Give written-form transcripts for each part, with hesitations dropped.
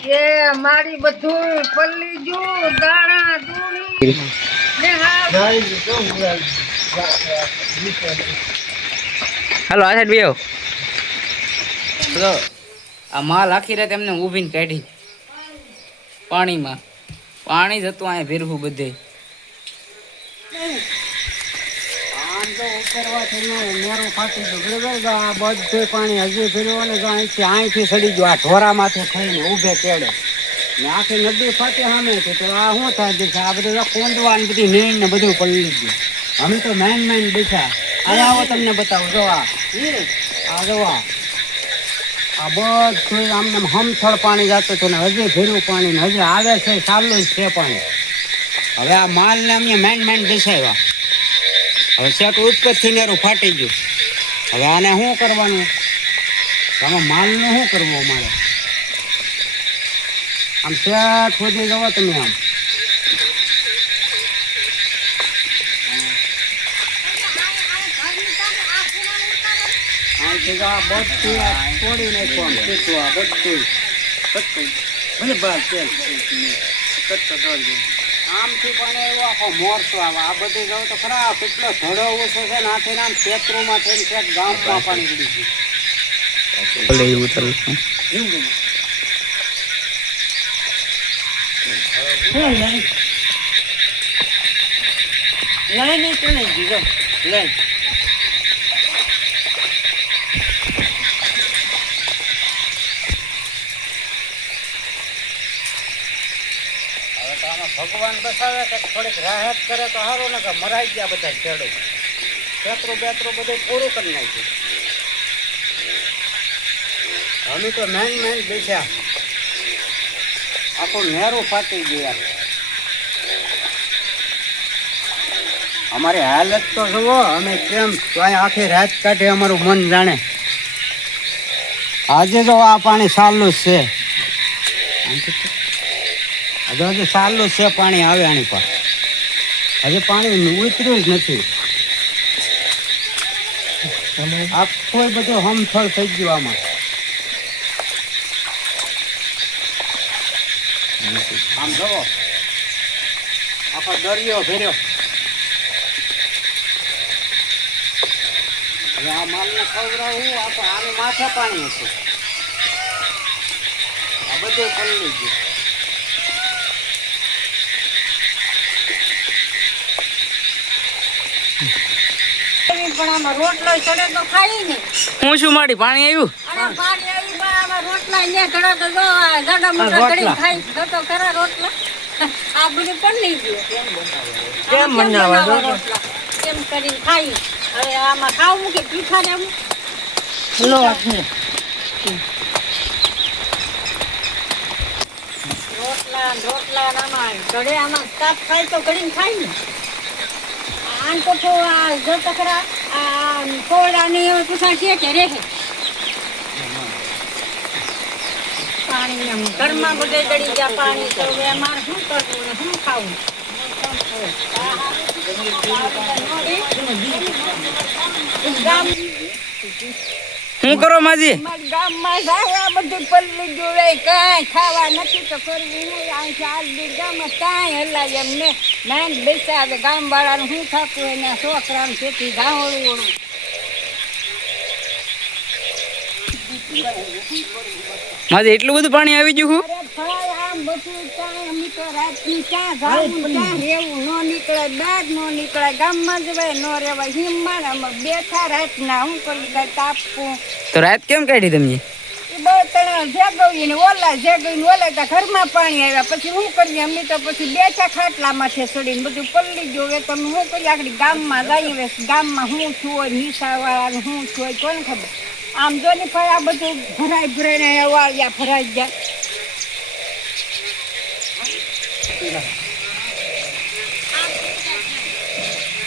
એ મારી બધું પલ્લી જો દાણા દૂણી ને હા હાલો આ સાઈડ બેહો તો આ માલ આખી રાત એમને ઊભીને કાઢી પાણીમાં પાણી જ હતું અહીંયા ભેરવું બધે બધું પાણી હજી ફેરવું ને અહીંથી સડી ગયું આ ઢોરા માથે થઈને ઊભે કેડે ને આખી નદી ફાટે સામે છે તો આ શું થાય છે આ બધું કોંદવા ને બધી નીણ ને બધું પડી ગયું અમે તો મેન બેઠા આ આવો તમને બતાવો જો આ જો આ બધું આમને હમથળ પાણી જતું હતું ને હજી ફેરવું પાણી ને હજી આવે છે ચાલુ જ છે પાણી હવે આ માલ ને અમે મેન બેસાવ્યા હવે શેટ ઉપરથી નેરું ફાટી ગયું હવે આને શું કરવાનું આમાં માલનું શું કરવું અમારે આમ શેટ સુધી જવો તમે આમ તોડી નાખવાનું આમથી પણ એવો આખો મોરસો આવે આ બધી જવું તો ખરા કેટલો ધડો ઓછો છે ને આથી આમ ક્ષેત્રોમાં થઈને ક્યાંક ગામમાં પાણી પડી ગયું ભગવાન બસાવે કે થોડીક રાહત કરે તો સારું ને કે મરાઈ ગયા બધા ખેડૂત બેતરો બધું પૂરું કરી નાખ્યું અમે તો મેન બેસ્યા આખું નેરું ફાટી ગયા અમારી હાલત તો જુઓ અમે કેમ આખી રાત કાઢે અમારું મન જાણે આજે તો આ પાણી ચાલુ જ છે હજુ ચાલુ છે પાણી આવે આની પર હજી પાણી ઉતર્યું જ નથી આખું બધું હમથળ થઈ ગયું આમાં આમ જવો આખો દરિયો ભર્યો હવે આ માલને ખવડાવું આનું માથે પાણી હતું આ બધું પલળી ગયું પણ આમાં રોટલો ચડે તો ખાઈ ને હું શું માડી પાણી આવ્યું પાણી આવી પણ આમાં રોટલા ને ચડે તો જો જાડા મોટા કરી ખાઈ તો ખરા રોટલા આ બધું પણ નહીં ગયું કેમ બનાવવા રોટલા કેમ કરીને ખાઈ હવે આમાં ખાવું કે પીઠા રહેવું લોટ ને રોટલા આમાં ઘડે આમાં સાફ ખાય તો ઘડીને ખાય ને આન તો જો તકરા કોળાની પૂછા છે કે રહે પાણી ઘરમાં બધે દડી ગયા પાણી તો હવે અમારે શું કરવું ને શું ખાવું શું કરો માજી ગામમાં જાય બધું પલ્લી જોવે કાંઈ ખાવા નથી તો કરવું નહીં આ ચાર દી ગામમાં કાંઈ હલાય એમને મેન બેસા આવે ગામવાળાનું શું થતું એને છોકરાને ખેતી ગાવડું માજી એટલું બધું પાણી આવી ગયું આમ બધું કાંઈ અમે તો રાતની ક્યાં ગાવું ક્યાં રહેવું ન નીકળે બહાર ન નીકળે ગામમાં જવાય ન રહેવાય હિમમાં અમે બેઠા રાતના હું કરી કાંઈ તાપવું તો રાત કેમ કાઢી તમે બહુ તણા જેગવીને ઓલા ઘરમાં પાણી આવ્યા પછી શું કરીએ અમે તો પછી બેઠા ખાટલામાંથી ચડીને બધું પલ્લી ગયું હવે તમે શું કરીએ આગળ ગામમાં જઈએ ગામમાં શું છું હોય નિશાવાળાનું શું છું હોય કોને ખબર આમ જો ને ભાઈ આ બધું ભરાઈને વાળ્યા ભરાઈ ગયા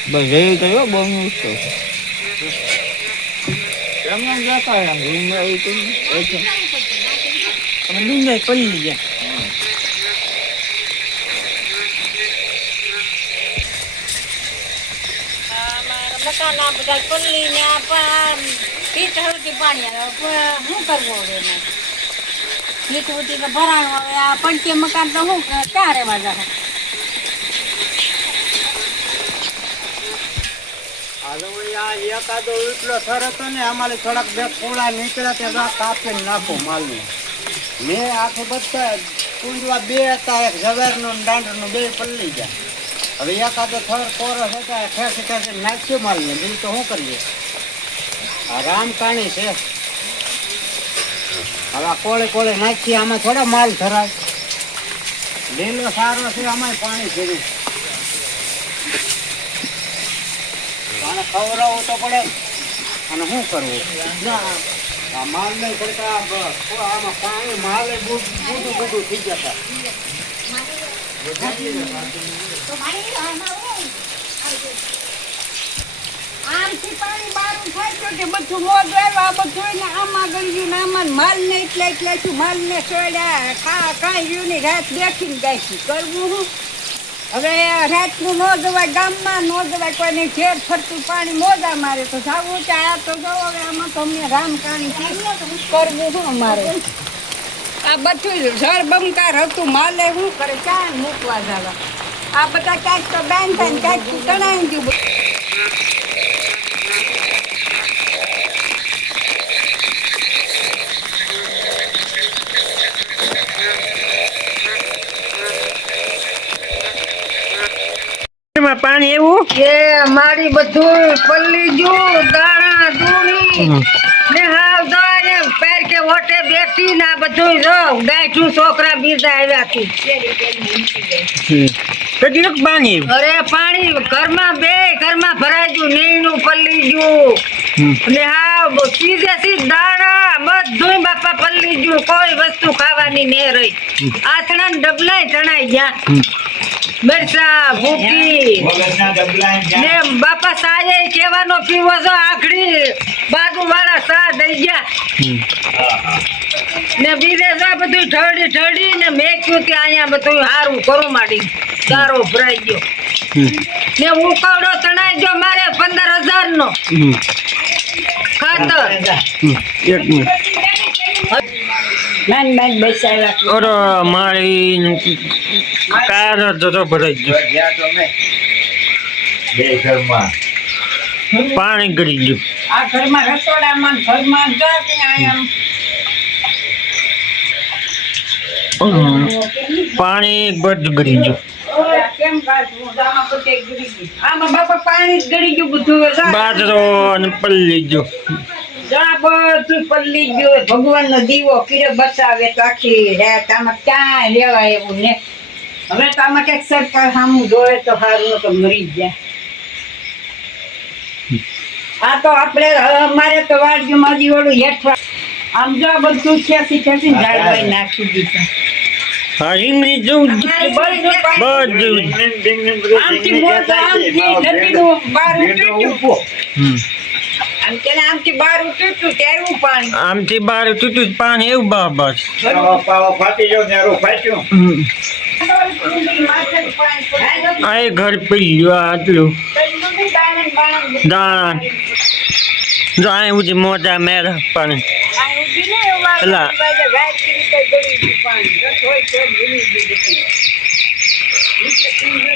બસ જઈ ગયો બહુ પલ્લી ગયા મકાન બધા પલ્લી ને પીઠ હળકી પાણી આવે શું કરવું હવે વિકૃતિ કે ભરાણું હવે આ પંચે મકાન તો હું ક્યાં રહેવા જાય હાલો વળી આ એકાદો એટલો સરસ હતો ને અમારે થોડાક બે કોળા નીકળ્યા તે કાપીને નાખો માલને મેં આખે બધા કુંડવા બે હતા એક ઝવેરનું ને દાંડરનું બે પલ્લી ગયા હવે એકાદો થર કોરો હતા ખેંચી ખેંચી નાખ્યો માલને બીજું તો શું કરીએ આ રામકાણી છે હવે આ કોળે કોળે નાખીએ આમાં થોડો માલ ધરાય લીલો સારો છે આમાં પાણી ફેર્યું આને ખવડાવવું તો પડે અને શું કરવું આ માલ નહીં પડતા આમાં પાણી માલે બુડું બુડું થઈ જતા આમથી પાણી બારું થાય તો કે બધું મોઢું આવ્યું આ બધું ને આમાં ગળી ગયું ને આમાં માલ ને એટલે શું માલ ને સોડ્યા કાંઈ રહ્યું નહીં રાત બેઠીને ગાયથી કરવું હું હવે રાતનું ન જવાય ગામમાં ન જવાય કોઈને ઘેર ફરતું પાણી મોજા મારે તો જાવું છે આ તો જો હવે આમાં તો અમને રામકાણી કરવું શું અમારે આ બધું જળબંકાર હતું માલે શું કરે ક્યાં મૂકવા જવા આ બધા ક્યાંક તો બેન થાય ને ક્યાંક તણાઈ ગયું પાણી એવું કે મારી બધું પલ્લી ગયું દાણા દૂણી ને હાવ દોને પેર કે ઓટે બેઠી ના બધું જો ગાયઠું છોકરા બીજા આવ્યા તું કેટલું પાણી અરે પાણી ઘરમાં ભરાઈ ગયું નીણું પલ્લી ગયું ને હાવ સીધે દાણા બધું બાપા પલ્લી ગયું કોઈ વસ્તુ ખાવાની ને રહી આથણા ને ડબલાય ચણાઈ ગયા મરચા ભૂકી ને બાપા સાયે કેવાનો પીવો છો આખડી બાજુ વાળા સા દઈ ગયા ને બીજે સા બધું ઠરડી ને મેં કયું કે અહીંયા બધું સારું કરું માંડી સારો ભરાઈ ગયો ને ઉકાવડો ચણાઈ ગયો મારે 15,000 નો ખાતર એક મિનિટ મેન બેસાડ્યા ઓરો મારી કાર જતો ભરાઈ ગયો પાણી ગળી ગયું આ ઘરમાં રસોડામાં ઘરમાં જા કે આયા પાણી બધું ગળી ગયું કેમ કાઢવું આમાં બધે ગળી ગયું આમાં બાપા પાણી જ ગળી ગયું બધું બાજરો અને પલ્લી ગયો જા બધું પલ્લી ગયું ભગવાનનો દીવો કીરે બચાવે તો આખી રાત આમાં ક્યાંય લેવાય એવું ને હવે તો આમાં કંઈક સરકાર સામું જોવે તો સારું તો મરી જાય આ તો આપણે અમારે તો વાડીમાં હજી ઓલું હેઠવા આમ જો બધું ખેંચી ઝાડવાઈ નાખી દીધા હા રીંગણી જેવું બધું આમથી મોટું આમથી નદીનું બારું તૂટ્યું આમથી બારું તૂટ્યું ત્યારે પાણી આમથી બાર તૂટ્યું પાણી એવું બસ આ ઘર પી ગયું આટલું દાણા જાય ઉધી મોટા મેરા પાણી પેલા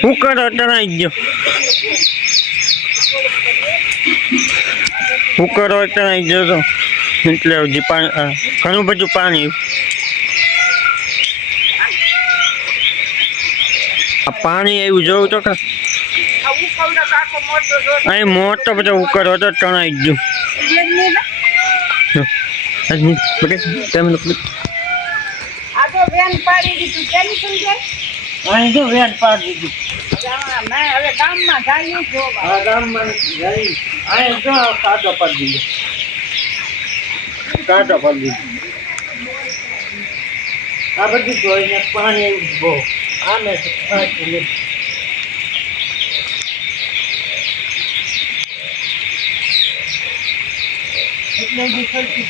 ઉકળો તણાઈ ગયો ઉકળો તણાઈ ગયો તો એટલે હજી પાણી ઘણું બધું પાણી પાણી એવું જોવું તો અહીં મોટો બધો ઉકળો હતો તણાઈ ગયો અહીં જો વેન પાડી દીધું હવે ગામમાં જાય અહીં જો કાંટો પાડી દીધો કાંટો પાડી દીધો આ બધી જોઈને પાણી બહુ આમે એટલે બી સરખી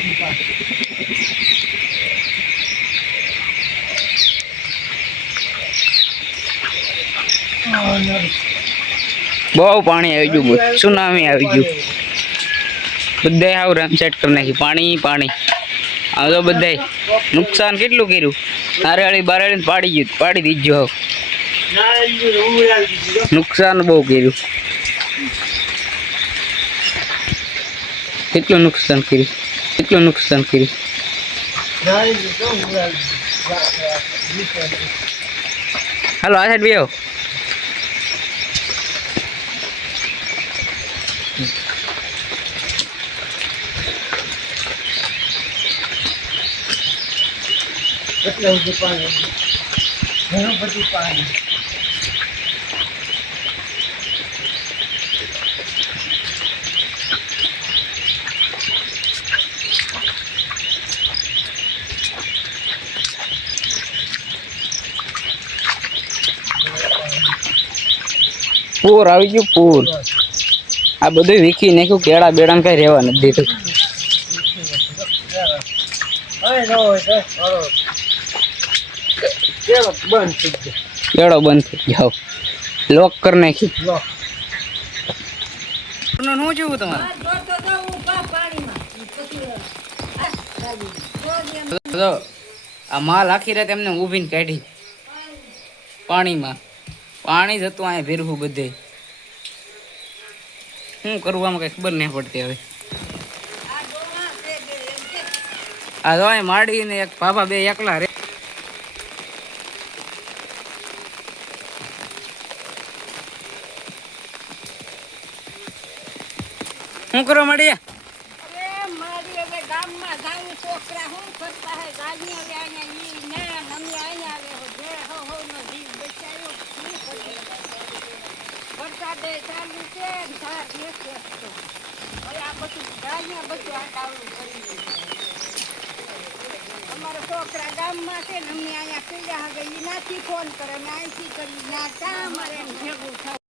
બહુ પાણી આવી ગયું સુનામી આવી ગયું બધે હાવ રામ સેટ કરી નાખી પાણી આ તો બધાય નુકસાન કેટલું કર્યું. નારિયેળી બારેળી પાડી ગયું, પાડી દીજો. નુકસાન બહુ કર્યું. કેટલું નુકસાન કર્યું, કેટલું નુકસાન કર્યું. હાલો આ સાઈડ બી આવો. પૂર આવી ગયું, પૂર. આ બધું વીખી નાખ્યું, કેળા બેડા કઈ રહેવા નથી દીધું. કેળો બંધ થઈ ગયો, લોક કરી નાખ્યું. શું જોવું તમારે? આ માલ આખી રાત એમને ઊભીને કાઢી પાણીમાં. પાણી જ હતું અહીંયા ભેરવું બધે. શું કરવું આમાં કઈ ખબર નહીં પડતી હવે. આ તો અહીં માડી ને એક ભાભા બે એકલા રે. શું કરવા માંડી? અરે મારી હવે ગામમાં જાવું, છોકરા શું કરતા હે, ગાડી હવે અહીંયા ઈ ને અમે અહીંયા આવે જે હો નો જીવ બચાવ્યો. શું કરીએ? વરસાદે ચાલુ છે ને ધાર નથી આપતો. હવે આ બધું ગાડીਆਂ બધું આ કાવડું કરી અમારા છોકરા ગામમાં છે ને અમે અહીંયા પીડ્યા હવે ઈ નાથી ફોન કરે ને અહીંથી કરી ના ક્યાં અમારે એમ ભેગું થાય.